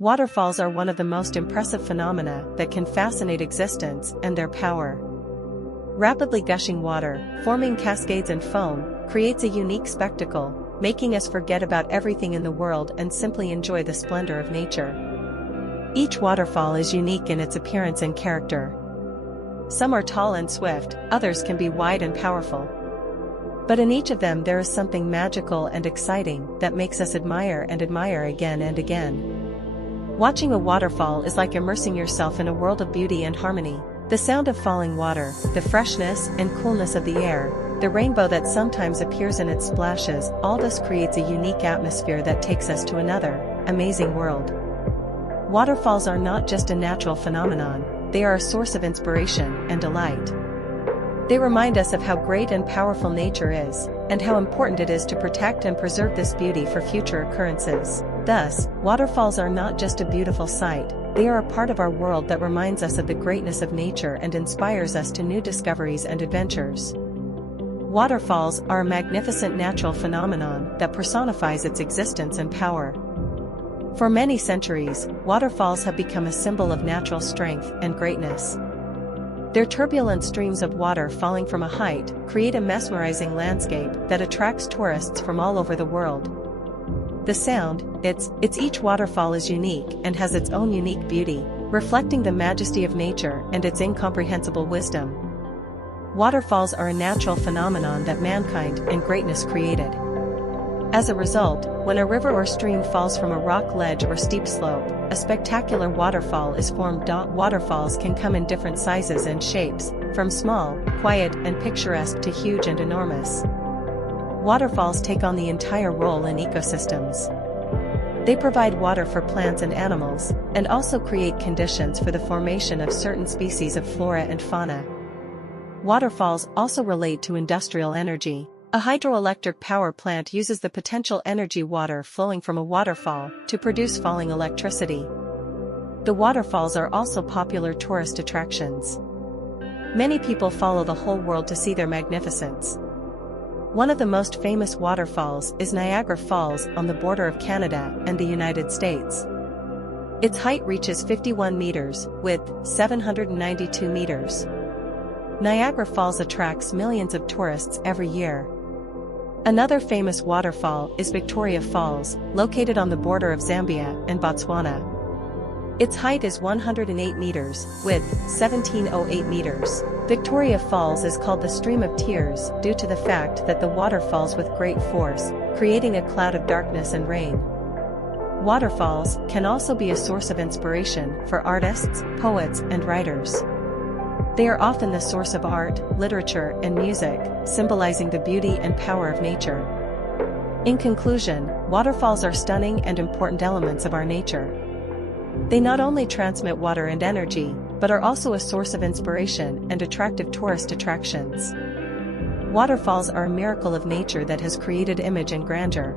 Waterfalls are one of the most impressive phenomena that can fascinate existence and their power. Rapidly gushing water, forming cascades and foam, creates a unique spectacle, making us forget about everything in the world and simply enjoy the splendor of nature. Each waterfall is unique in its appearance and character. Some are tall and swift, others can be wide and powerful. But in each of them there is something magical and exciting that makes us admire and admire again and again. Watching a waterfall is like immersing yourself in a world of beauty and harmony. The sound of falling water, the freshness and coolness of the air, the rainbow that sometimes appears in its splashes, all this creates a unique atmosphere that takes us to another, amazing world. Waterfalls are not just a natural phenomenon, they are a source of inspiration and delight. They remind us of how great and powerful nature is, and how important it is to protect and preserve this beauty for future occurrences. Thus, waterfalls are not just a beautiful sight, they are a part of our world that reminds us of the greatness of nature and inspires us to new discoveries and adventures. Waterfalls are a magnificent natural phenomenon that personifies its existence and power. For many centuries, waterfalls have become a symbol of natural strength and greatness. Their turbulent streams of water falling from a height create a mesmerizing landscape that attracts tourists from all over the world. The sound, each waterfall is unique and has its own unique beauty, reflecting the majesty of nature and its incomprehensible wisdom. Waterfalls are a natural phenomenon that mankind and greatness created. As a result, when a river or stream falls from a rock ledge or steep slope, a spectacular waterfall is formed. Waterfalls can come in different sizes and shapes, from small, quiet, and picturesque to huge and enormous. Waterfalls take on the entire role in ecosystems. They provide water for plants and animals, and also create conditions for the formation of certain species of flora and fauna. Waterfalls also relate to industrial energy. A hydroelectric power plant uses the potential energy water flowing from a waterfall to produce falling electricity. The waterfalls are also popular tourist attractions. Many people follow the whole world to see their magnificence. One of the most famous waterfalls is Niagara Falls on the border of Canada and the United States. Its height reaches 51 meters, width 792 meters. Niagara Falls attracts millions of tourists every year. Another famous waterfall is Victoria Falls, located on the border of Zambia and Botswana. Its height is 108 meters, width 1708 meters. Victoria Falls is called the Stream of Tears due to the fact that the water falls with great force, creating a cloud of darkness and rain. Waterfalls can also be a source of inspiration for artists, poets, and writers. They are often the source of art, literature, and music, symbolizing the beauty and power of nature. In conclusion, waterfalls are stunning and important elements of our nature. They not only transmit water and energy, but are also a source of inspiration and attractive tourist attractions. Waterfalls are a miracle of nature that has created image and grandeur.